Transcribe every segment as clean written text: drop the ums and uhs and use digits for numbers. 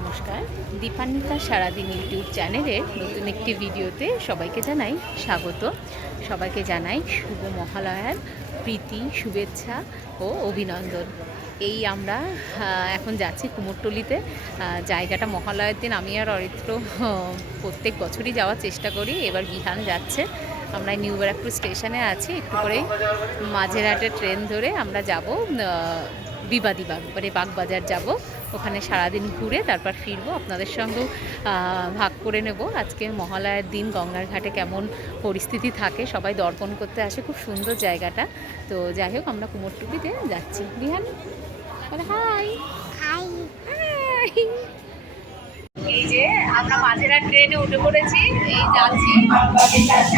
নমস্কার, দীপান্বিতা সারাদিন ইউটিউব চ্যানেলের নতুন একটি ভিডিওতে সবাইকে জানাই স্বাগত। সবাইকে জানাই শুভ মহালয়ার প্রীতি, শুভেচ্ছা ও অভিনন্দন। এই আমরা এখন যাচ্ছি কুমোরটুলিতে। জায়গাটা মহালয়ার দিন আমি আর অরিত্র প্রত্যেক বছরই যাওয়ার চেষ্টা করি। এবার বিহান যাচ্ছে। আমরা নিউ ব্যারাকপুর স্টেশনে আছি। একটু পরেই মাঝেরহাটের ট্রেন ধরে আমরা যাব বিবাদীবাগ, মানে বাগবাজার যাব। ওখানে সারাদিন ঘুরে তারপর ফিরবো। আপনাদের সঙ্গেও ভাগ করে নেব আজকে মহালয়ার দিন গঙ্গার ঘাটে কেমন পরিস্থিতি থাকে। সবাই দর্পণ করতে আসে, খুব সুন্দর জায়গাটা। তো যাই হোক, আমরা কুমোরটুলিতে যাচ্ছি। বিহান হাই হাই। এই যে আমরা মাঝেরহাট ট্রেনে উঠে পড়েছি, এই যাচ্ছি।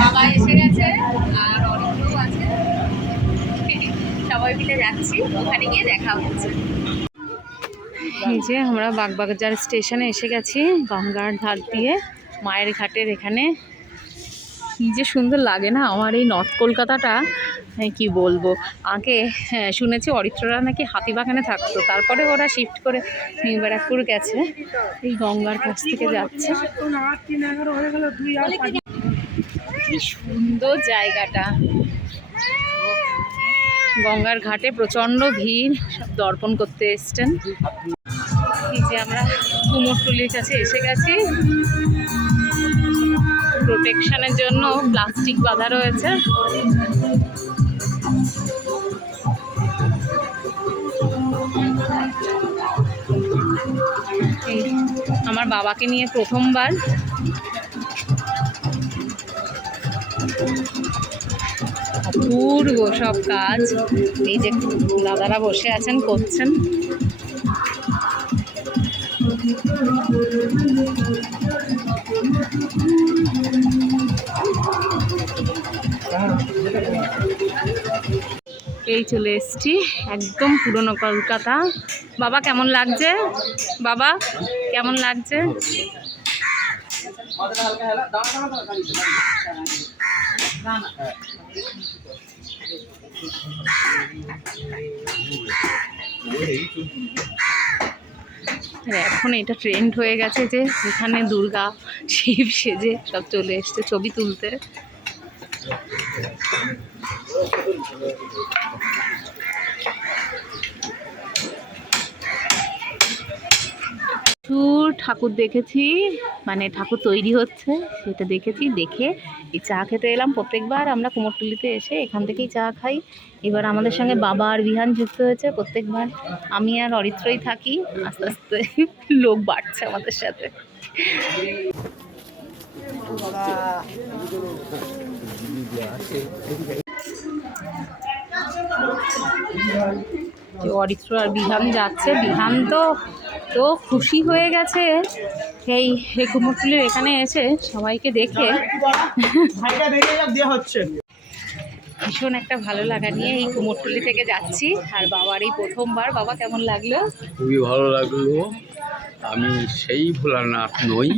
বাবা এসে গেছে আর অরিত্রও আছে, সবাই মিলে যাচ্ছি। ওখানে গিয়ে দেখা হচ্ছে। এই যে আমরা বাগবাজার স্টেশনে এসে গেছি, গঙ্গার ধার দিয়ে মায়ের ঘাটের এখানে। কি যে সুন্দর লাগে না আমার এই নর্থ কলকাতাটা, কি বলবো। আগে শুনেছি অরিত্ররা নাকি হাতিবাগানে থাকতো, তারপরে ওরা শিফট করে নিউ ব্যারাকপুর গেছে। এই গঙ্গার কাছ থেকে যাচ্ছে। কি সুন্দর জায়গাটা। গঙ্গার ঘাটে প্রচণ্ড ভিড়, সব দর্পণ করতে এসছেন। এই যে আমরা কুমোরটুলির কাছে এসে গেছি। প্রোটেকশনের জন্য প্লাস্টিক বাঁধা রয়েছে। আমার বাবাকে নিয়ে প্রথমবার। অপূর্ব সব কাজ। এই যে দাদারা বসে আছেন, করছেন। এই চলে এসছি একদম পুরনো কলকাতা। বাবা কেমন লাগছে? বাবা কেমন লাগছে? এখন এটা ট্রেন্ড হয়ে গেছে যে এখানে দুর্গা শিব সেজে সব চলে এসছে ছবি তুলতে। ঠাকুর দেখেছি, মানে ঠাকুর তৈরি হচ্ছে সেটা দেখেছি। দেখে এই চা খেতে এলাম। প্রত্যেকবার আমরা কুমোরটুলিতে এসে এখান থেকেই চা খাই। এবার আমাদের সঙ্গে বাবা আর বিহান যুক্ত হয়েছে। প্রত্যেকবার আমি আর অরিত্রই থাকি। আস্তে আস্তে লোক বাড়ছে আমাদের সাথে। অরিত্র আর বিহান যাচ্ছে। বিহান তো খুশি হয়ে গেছে এই কুমোরটুলির এখানে এসে সবাইকে দেখে। ভীষণ একটা ভালো লাগা নিয়ে এই কুমোরটুলি থেকে যাচ্ছি। আর বাবার এই প্রথমবার। বাবা কেমন লাগলো? খুবই ভালো লাগলো। আমি সেই ভোলানাথ নই,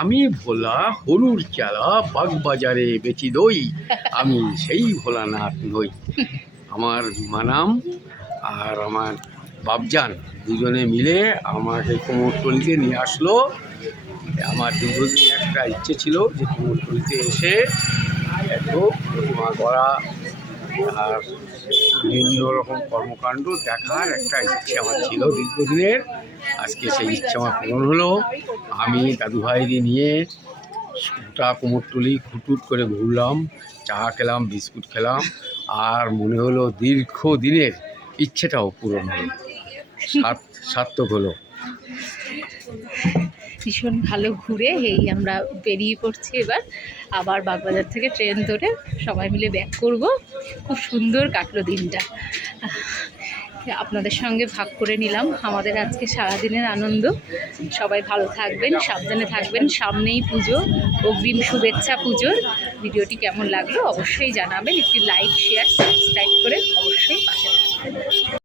আমি ভোলা হলুর চালা বাগবাজারে বেচি দই। আমি সেই ভোলানাথ নই। আমার মানাম আর আমার বাবজান দুজনে মিলে আমাকে কুমোরটুলিতে নিয়ে আসলো। আমার দীর্ঘদিন একটা ইচ্ছে ছিল যে কুমোরটুলিতে এসে একটু প্রতিমা গড়া আর বিভিন্ন রকম কর্মকাণ্ড দেখার একটা ইচ্ছে আমার ছিল দীর্ঘদিনের। আজকে সেই ইচ্ছে আমার পূরণ হলো। আমি দাদুভাইকে নিয়ে গোটা কুমোরটুলি খুঁটুট করে ঘুরলাম, চা খেলাম, বিস্কুট খেলাম। আর মনে হলো দীর্ঘদিনের ইচ্ছেটাও পূরণ হলো, সার্থক হলো। ভীষণ ভালো ঘুরে এই আমরা বেরিয়ে পড়ছি এবার। আবার বাগবাজার থেকে ট্রেন ধরে সবাই মিলে ব্যাক করব। খুব সুন্দর কাটলো দিনটা। আপনাদের সঙ্গে ভাগ করে নিলাম আমাদের আজকে সারাদিনের আনন্দ। সবাই ভালো থাকবেন, সাবধানে থাকবেন। সামনেই পুজো, অগ্রিম শুভেচ্ছা পুজোর। ভিডিওটি কেমন লাগলো অবশ্যই জানাবেন। একটি লাইক, শেয়ার, সাবস্ক্রাইব করে অবশ্যই পাশে থাকবেন।